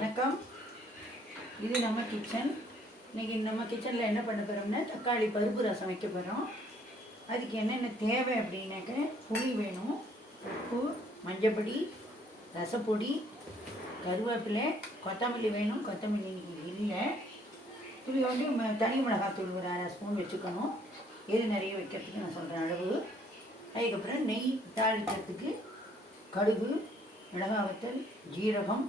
வணக்கம். இது நம்ம கிச்சன். இன்றைக்கி நம்ம கிச்சனில் என்ன பண்ண போகிறோம்னா தக்காளி பருப்பு ரசம் வைக்க போகிறோம். அதுக்கு என்னென்ன தேவை அப்படின்னாக்க புளி வேணும், உப்பு, மஞ்சப்பொடி, ரசப்பொடி, கருவேப்பிலை, கொத்தமல்லி வேணும். கொத்தமல்லி இன்றைக்கி இல்லை. புளி வந்து தனி மிளகாத்தூள் ஒரு 1/2 ஸ்பூன் வச்சுக்கணும். எது நிறைய வைக்கிறதுக்கு நான் சொல்கிறேன் அளவு. அதுக்கப்புறம் நெய் தாளிக்கிறதுக்கு கடுகு, மிளகாய் வத்தல், ஜீரகம்,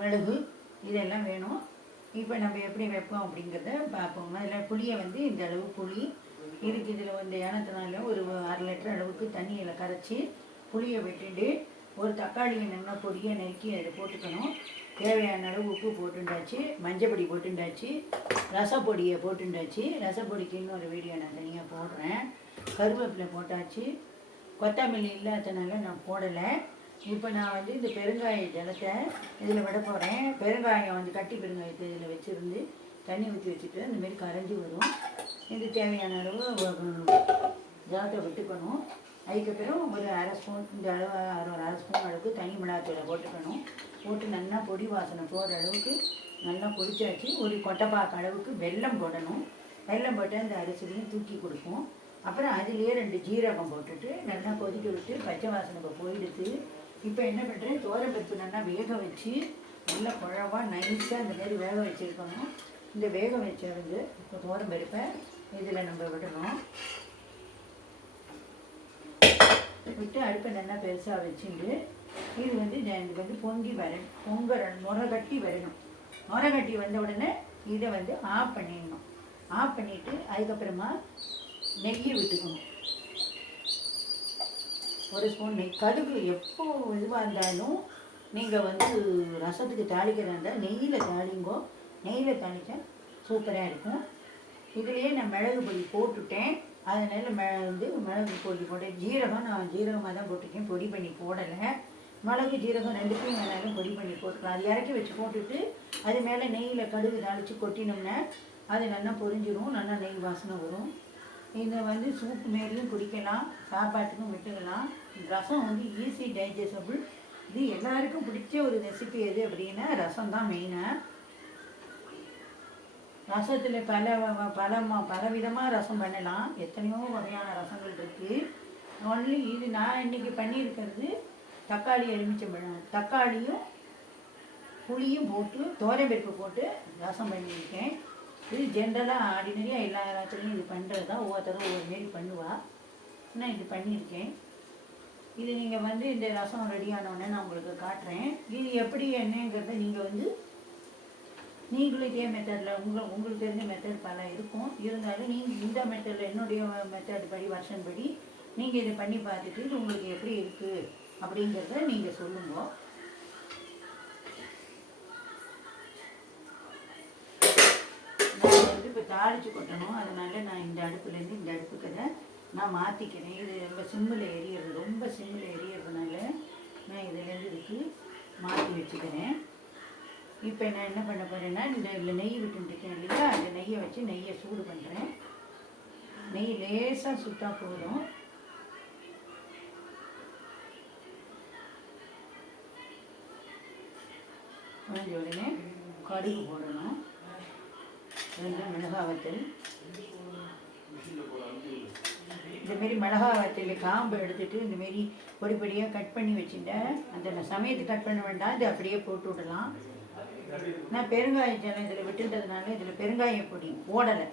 மிளகு இதெல்லாம் வேணும். இப்போ நம்ம எப்படி வைப்போம் அப்படிங்கிறத பார்ப்போம். அதில் புளியை வந்து இந்த அளவு புளி இருக்குது. இதில் வந்து ஏனத்தினால ஒரு 1/2 லிட்டர் அளவுக்கு தண்ணியில் கரைச்சி புளியை விட்டுட்டு ஒரு தக்காளியை நல்லா பொடியை நறுக்கி அதில் போட்டுக்கணும். தேவையான அளவு உப்பு போட்டுண்டாச்சு, மஞ்சப்பொடி போட்டுண்டாச்சு, ரசப்பொடியை போட்டுண்டாச்சு. ரசப்பொடிக்கு இன்னொரு வீடியோ நான் தனியாக போடுறேன். கருவேப்பிலை போட்டாச்சு. கொத்தமல்லி இல்லாதனால நான் போடலை. இப்போ நான் வந்து இந்த பெருங்காய ஜலத்தை இதில் விட போகிறேன். பெருங்காயம் வந்து கட்டி பெருங்காயத்தை இதில் வச்சுருந்து தண்ணி ஊற்றி வச்சுட்டு இந்தமாரி கரைஞ்சி வரும். இது தேவையான அளவு ஜலத்தை விட்டுக்கணும். அதுக்கப்புறம் ஒரு 1/2 ஸ்பூன் இந்த அளவு ஒரு 1/2 ஸ்பூன் அளவுக்கு தனி மிளகாத்தூளை போட்டுக்கணும். போட்டு நல்லா பொடி வாசனை போகிற அளவுக்கு நல்லா பொடிச்சாச்சு. ஒரு கொட்டைப்பாக்கு அளவுக்கு வெல்லம் போடணும். வெல்லம் போட்டு அந்த அரிசிலையும் தூக்கி கொடுக்கும். அப்புறம் அதுலேயே 2 ஜீரகம் போட்டுட்டு நல்லா கொதிக்க விட்டு பச்சை வாசனை போயிடுது. இப்போ என்ன பண்ணுறேன், பருப்பு நல்லா வேக வச்சு நல்லா குழவா நைஸாக இந்த மாதிரி வேக வச்சுருக்கணும். இந்த வேக வச்ச வந்து இப்போ பருப்பை இதில் நம்ம விடணும். விட்டு அடுப்பை நல்லா பெருசாக வச்சுட்டு இது வந்து பொங்கி வரணும். நுரை கட்டி வரணும். நுரை கட்டி வந்த உடனே இதை வந்து ஆஃப் பண்ணிடணும். ஆஃப் பண்ணிவிட்டு அதுக்கப்புறமா நெய்யை விட்டுக்கணும். 1 ஸ்பூன் நெய். கடுகு எப்போ இதுவாக இருந்தாலும் நீங்கள் வந்து ரசத்துக்கு தாளிக்கிறதா இருந்தால் நெய்யில் தாளிங்கோ. நெய்யில் தாளித்தா சூப்பராக இருக்கும். இதுலேயே நான் மிளகு பொடி போட்டுட்டேன். அதனால் மிளகு பொடி போட்டேன். நான் ஜீரகமாக தான் போட்டிருக்கேன், பொடி பண்ணி போடலை. மிளகு ஜீரகம் 2த்தையும் வேணாலும் பொடி பண்ணி போட்டுக்கலாம். அது இறக்கி வச்சு போட்டுட்டு அது மேலே நெய்யில் கடுகு தாளித்து கொட்டினோம்னா அது நல்லா பொரிஞ்சிடும். நல்லா நெய் வாசனை வரும். இதை வந்து சூப்பு மாரியும் குடிக்கலாம், சாப்பாட்டுக்கும் விட்டுக்கலாம். ரசம் வந்து ஈஸி டைஜஸ்டபிள். இது எல்லாருக்கும் பிடிச்ச ஒரு ரெசிபி எது அப்படின்னா ரசம் தான் மெயினாக. ரசத்தில் பல விதமாக ரசம் பண்ணலாம். எத்தனையோ வகையான ரசங்கள் இருக்குது. ஒன்லி இது நான் இன்றைக்கி பண்ணியிருக்கிறது தக்காளியும் புளியும் போட்டு பருப்பு போட்டு ரசம் பண்ணியிருக்கேன். இது ஜென்ரலாக ஆர்டினரியாக எல்லா இடத்துலையும் இது பண்ணுறது தான். ஒவ்வொருத்தரும் ஒவ்வொரு மாரி பண்ணுவாள். நான் இது பண்ணியிருக்கேன். இது நீங்கள் வந்து இந்த ரசம் ரெடியானோடனே நான் உங்களுக்கு காட்டுறேன். இது எப்படி என்னங்கிறத நீங்களும் இதே மெத்தடில் உங்களுக்கு தெரிஞ்ச மெத்தட் பல இருக்கும். இருந்தாலும் நீங்கள் இந்த மெத்தடில் என்னுடைய மெத்தட் படி வருஷன் படி நீங்கள் இதை பண்ணி பார்த்துட்டு இது உங்களுக்கு எப்படி இருக்குது அப்படிங்கிறத நீங்கள் சொல்லுங்க. இப்போ தாளித்து கொட்டணும். அதனால் நான் இந்த அடுப்புலேருந்து இந்த அடுப்புக்கு நான் மாற்றிக்கிறேன். இது ரொம்ப சிம்மில் எரியறதுனால நான் இதுக்கு மாற்றி வச்சுக்கிறேன். இப்போ நான் என்ன பண்ண போகிறேன்னா இதில் நெய் விட்டுருக்கேன் இல்லையா, அந்த நெய்யை வச்சு நெய்யை சூடு பண்ணுறேன். நெய் லேசாக சுட்டால் போதும். கொஞ்சம் உடனே கடுகு போடணும். 2 மிளகாய் வத்தல். இந்தமாரி மிளகாய் வத்தல் காம்பு எடுத்துகிட்டு இந்தமாரி பொடி பொடியாக கட் பண்ணி வச்சுட்டேன். அந்த சமயத்துக்கு கட் பண்ண வேண்டாம், இது அப்படியே போட்டு விடலாம். நான் பெருங்காய ஜலம் இதில் விட்டுன்றதுனால இதில் பெருங்காய பொடி போடலை.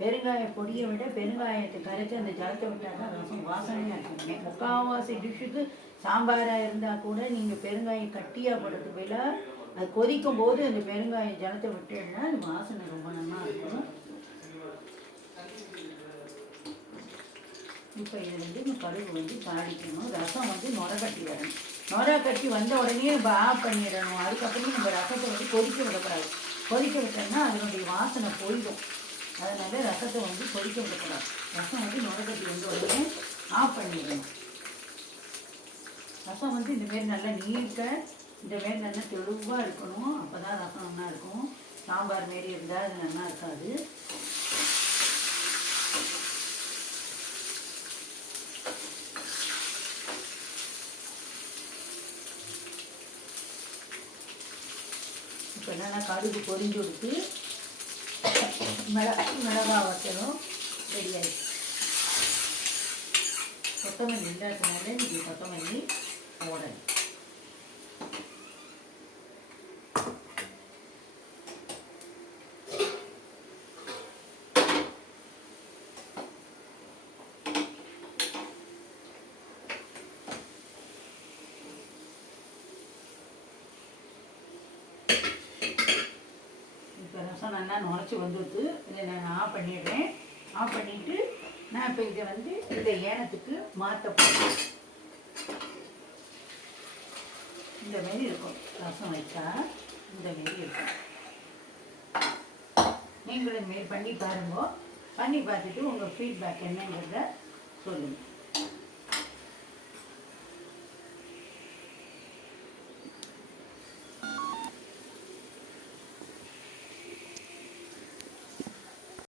பெருங்காய பொடியை விட பெருங்காயத்தை கரைச்சி அந்த ஜலத்தை விட்டால் தான் ரசம் வாசனையாக இருக்குங்க. முக்கால்வாசி டிஷ்ஷுக்கு சாம்பாராக இருந்தால் கூட நீங்கள் பெருங்காயம் கட்டியாக போடுறதுக்கு பதிலாக அது கொதிக்கும் போது அந்த பெருங்காய ஜலத்தை விட்டுன்னா அது வாசனை ரொம்ப நல்லா இருக்கும். இப்போ இதில் கடுகு தாளிக்கணும். ரசம் நுரை கட்டி வரணும். நுரை கட்டி வந்த உடனே நம்ம ஆஃப் பண்ணிடணும். அதுக்கப்புறம் நம்ம ரசத்தை கொதிக்க விடக்கூடாது. கொதிக்க விட்டோம்னா அதனுடைய வாசனை போயிடும். அதனால் ரசத்தை கொதிக்க விடக்கூடாது. ரசம் நுரை கட்டி வந்த உடனே ஆஃப் பண்ணிடணும். ரசம் இந்தமாரி நல்லா இந்தமாரி நல்லா தெளிவாக இருக்கணும். அப்போ தான் ரசம் நல்லா இருக்கும். சாம்பார் மாரி இருந்தால் அது நல்லா இருக்காது. இப்போ என்னென்னா கடுகு பொரிஞ்சு கொடுத்து மிளகா வத்தலும் ரெடி ஆகிடுச்சு. கொத்தமல்லி இல்லாததுனால இன்றைக்கி கொத்தமல்லி போடணும். இப்போ ரசம் நல்லா நுரைச்சி வந்துடுது. இதை நான் ஆஃப் பண்ணிடுறேன். ஆஃப் பண்ணிவிட்டு நான் இப்போ இதை வந்து இந்த ஏனத்துக்கு மாற்ற போகிறேன். இந்த மாரி இருக்கும் ரசம் வச்சா, இந்த மாரி இருக்கும். நீங்களும் இதுமாரி பண்ணி பாருங்க. பண்ணி பார்த்துட்டு உங்கள் ஃபீட்பேக் என்னங்கிறத சொல்லுங்கள்.